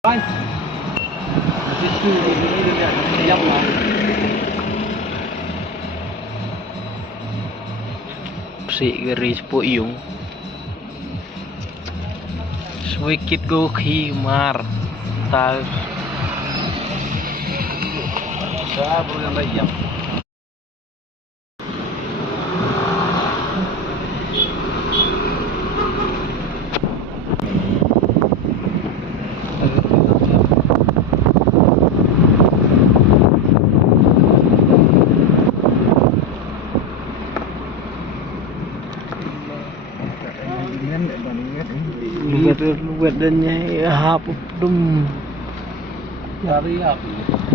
Sĩ garis po yung swikit go khimar tal sa yang bayam luwet dan nyai hapus dum cari apa